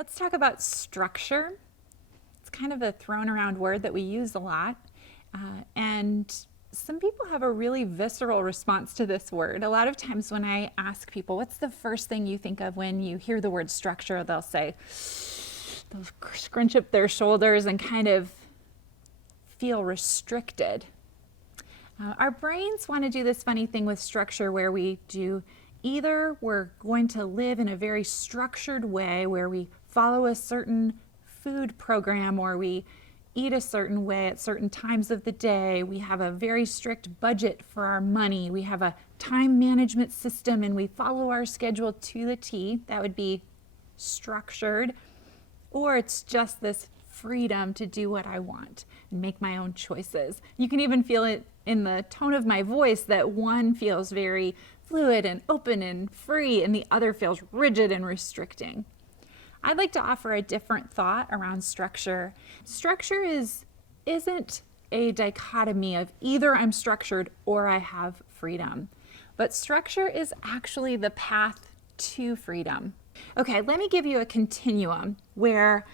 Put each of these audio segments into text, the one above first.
Let's talk about structure. It's kind of a thrown around word that we use a lot. And some people have a really visceral response to this word. A lot of times when I ask people, what's the first thing you think of when you hear the word structure? They'll say, they'll scrunch up their shoulders and kind of feel restricted. Our brains want to do this funny thing with structure where we do either we're going to live in a very structured way where we follow a certain food program or we eat a certain way at certain times of the day. We have a very strict budget for our money. We have a time management system and we follow our schedule to the T. That would be structured. Or it's just this freedom to do what I want and make my own choices. You can even feel it in the tone of my voice that one feels very fluid and open and free and the other feels rigid and restricting. I'd like to offer a different thought around structure. Structure isn't a dichotomy of either I'm structured or I have freedom, but structure is actually the path to freedom. Okay, let me give you a continuum where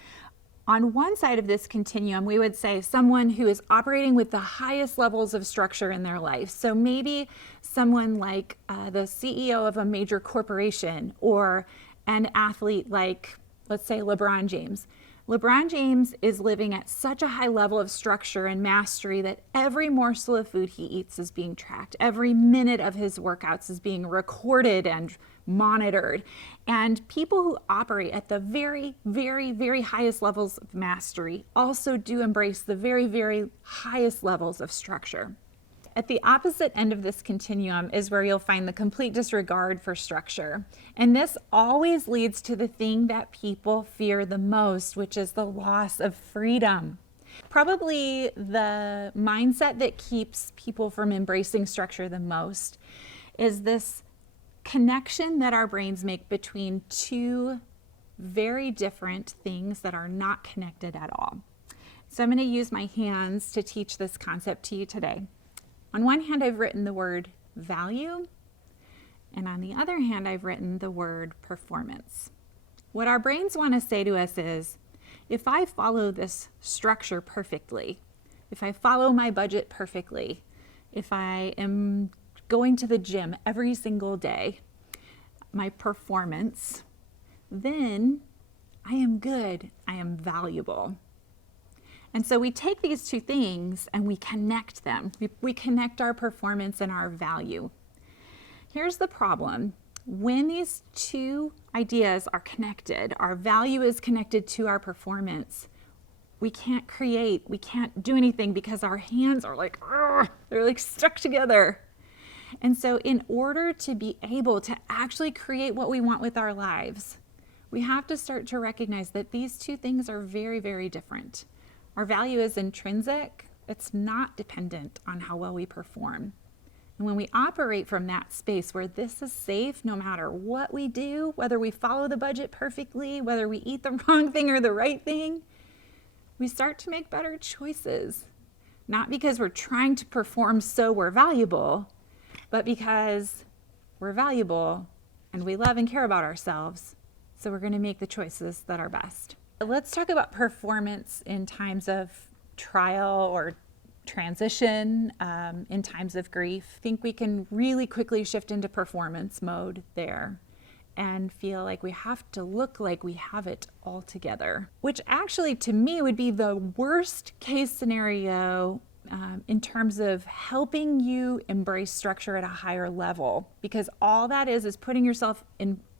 on one side of this continuum, we would say someone who is operating with the highest levels of structure in their life. So maybe someone like the CEO of a major corporation or an athlete like, let's say, LeBron James. LeBron James is living at such a high level of structure and mastery that every morsel of food he eats is being tracked. Every minute of his workouts is being recorded and monitored. And people who operate at the very, very, very highest levels of mastery also do embrace the very, very highest levels of structure. At the opposite end of this continuum is where you'll find the complete disregard for structure. And this always leads to the thing that people fear the most, which is the loss of freedom. Probably the mindset that keeps people from embracing structure the most is this connection that our brains make between two very different things that are not connected at all. So I'm going to use my hands to teach this concept to you today. On one hand, I've written the word value, and on the other hand, I've written the word performance. What our brains want to say to us is, if I follow this structure perfectly, if I follow my budget perfectly, if I am going to the gym every single day, my performance, then I am good, I am valuable. And so we take these two things and we connect them. We connect our performance and our value. Here's the problem. When these two ideas are connected, our value is connected to our performance, we can't create, we can't do anything because our hands are like, they're like stuck together. And so in order to be able to actually create what we want with our lives, we have to start to recognize that these two things are very, very different. Our value is intrinsic. It's not dependent on how well we perform. And when we operate from that space where this is safe no matter what we do, whether we follow the budget perfectly, whether we eat the wrong thing or the right thing, we start to make better choices. Not because we're trying to perform so we're valuable, but because we're valuable and we love and care about ourselves. So we're going to make the choices that are best. Let's talk about performance in times of trial or transition, in times of grief. I think we can really quickly shift into performance mode there and feel like we have to look like we have it all together, which actually to me would be the worst case scenario in terms of helping you embrace structure at a higher level, because all that is putting yourself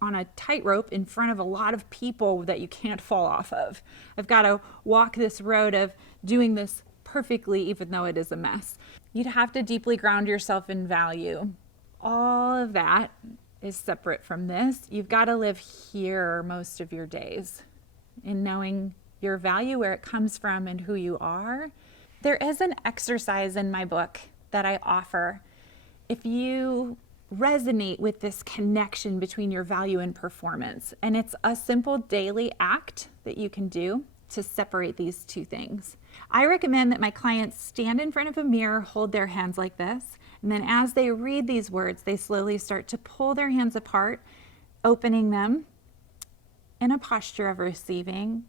on a tightrope in front of a lot of people that you can't fall off of. I've got to walk this road of doing this perfectly, even though it is a mess. You'd have to deeply ground yourself in value. All of that is separate from this. You've got to live here most of your days in knowing your value, where it comes from, and who you are. There is an exercise in my book that I offer. If you resonate with this connection between your value and performance, and it's a simple daily act that you can do to separate these two things. I recommend that my clients stand in front of a mirror, hold their hands like this, and then as they read these words, they slowly start to pull their hands apart, opening them, in a posture of receiving,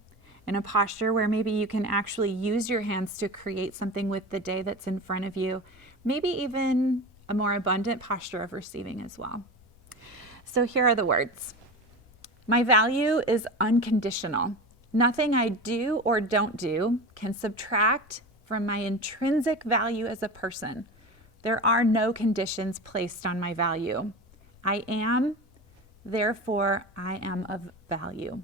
in a posture where maybe you can actually use your hands to create something with the day that's in front of you, maybe even a more abundant posture of receiving as well. So here are the words. My value is unconditional. Nothing I do or don't do can subtract from my intrinsic value as a person. There are no conditions placed on my value. I am, therefore I am of value.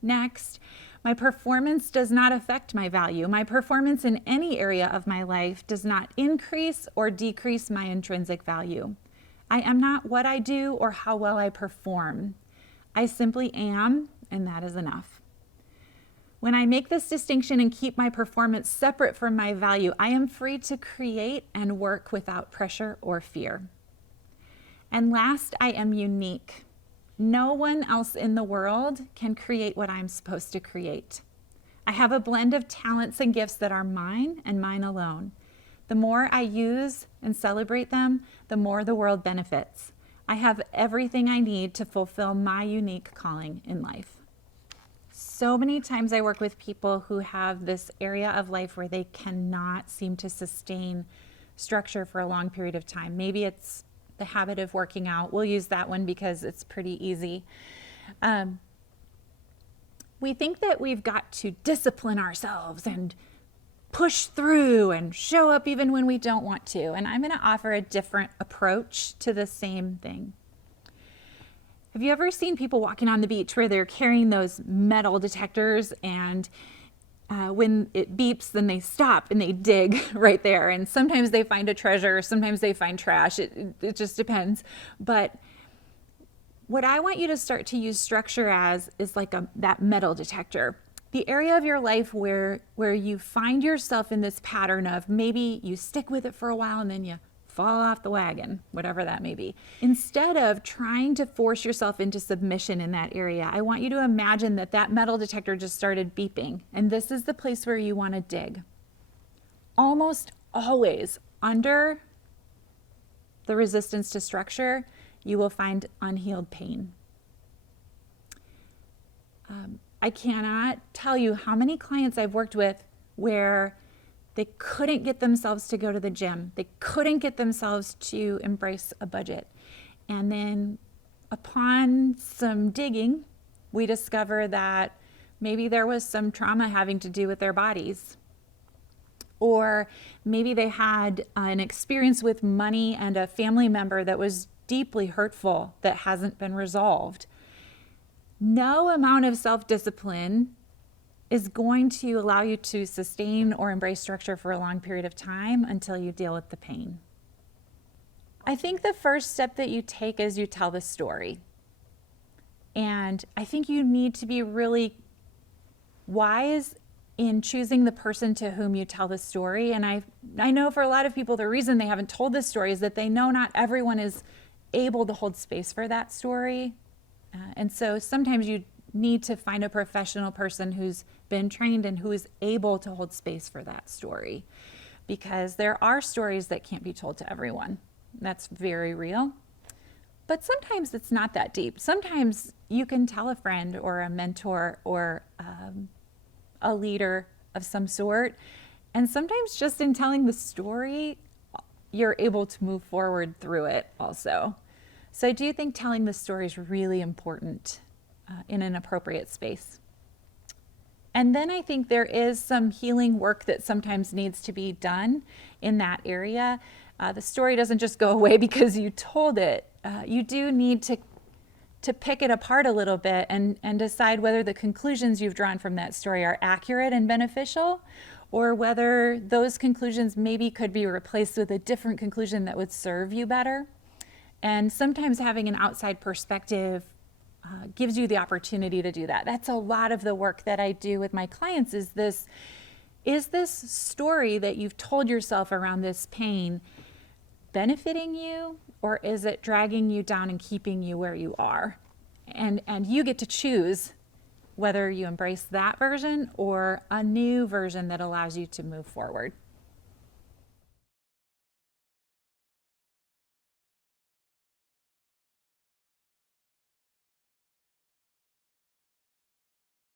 Next, my performance does not affect my value. My performance in any area of my life does not increase or decrease my intrinsic value. I am not what I do or how well I perform. I simply am, and that is enough. When I make this distinction and keep my performance separate from my value, I am free to create and work without pressure or fear. And last, I am unique. No one else in the world can create what I'm supposed to create. I have a blend of talents and gifts that are mine and mine alone. The more I use and celebrate them, the more the world benefits. I have everything I need to fulfill my unique calling in life. So many times I work with people who have this area of life where they cannot seem to sustain structure for a long period of time. Maybe it's the habit of working out. We'll use that one because it's pretty easy. We think that we've got to discipline ourselves and push through and show up even when we don't want to. And I'm going to offer a different approach to the same thing. Have you ever seen people walking on the beach where they're carrying those metal detectors and when it beeps, then they stop and they dig right there. And sometimes they find a treasure, sometimes they find trash. It just depends. But what I want you to start to use structure as is like that metal detector. The area of your life where you find yourself in this pattern of maybe you stick with it for a while and then you fall off the wagon, whatever that may be. Instead of trying to force yourself into submission in that area, I want you to imagine that metal detector just started beeping, and this is the place where you want to dig. Almost always under the resistance to structure, you will find unhealed pain. I cannot tell you how many clients I've worked with where they couldn't get themselves to go to the gym. They couldn't get themselves to embrace a budget. And then upon some digging, we discover that maybe there was some trauma having to do with their bodies. Or maybe they had an experience with money and a family member that was deeply hurtful that hasn't been resolved. No amount of self-discipline is going to allow you to sustain or embrace structure for a long period of time until you deal with the pain. I think the first step that you take is you tell the story. And I think you need to be really wise in choosing the person to whom you tell the story. And I know for a lot of people, the reason they haven't told this story is that they know not everyone is able to hold space for that story. And so sometimes you need to find a professional person who's been trained and who is able to hold space for that story, because there are stories that can't be told to everyone. That's very real. But sometimes it's not that deep. Sometimes you can tell a friend or a mentor or a leader of some sort, and sometimes just in telling the story, you're able to move forward through it also. So I do think telling the story is really important in an appropriate space. And then I think there is some healing work that sometimes needs to be done in that area. The story doesn't just go away because you told it. You do need to pick it apart a little bit and decide whether the conclusions you've drawn from that story are accurate and beneficial, or whether those conclusions maybe could be replaced with a different conclusion that would serve you better. And sometimes having an outside perspective gives you the opportunity to do that. That's a lot of the work that I do with my clients is this story that you've told yourself around this pain benefiting you, or is it dragging you down and keeping you where you are? And you get to choose whether you embrace that version or a new version that allows you to move forward.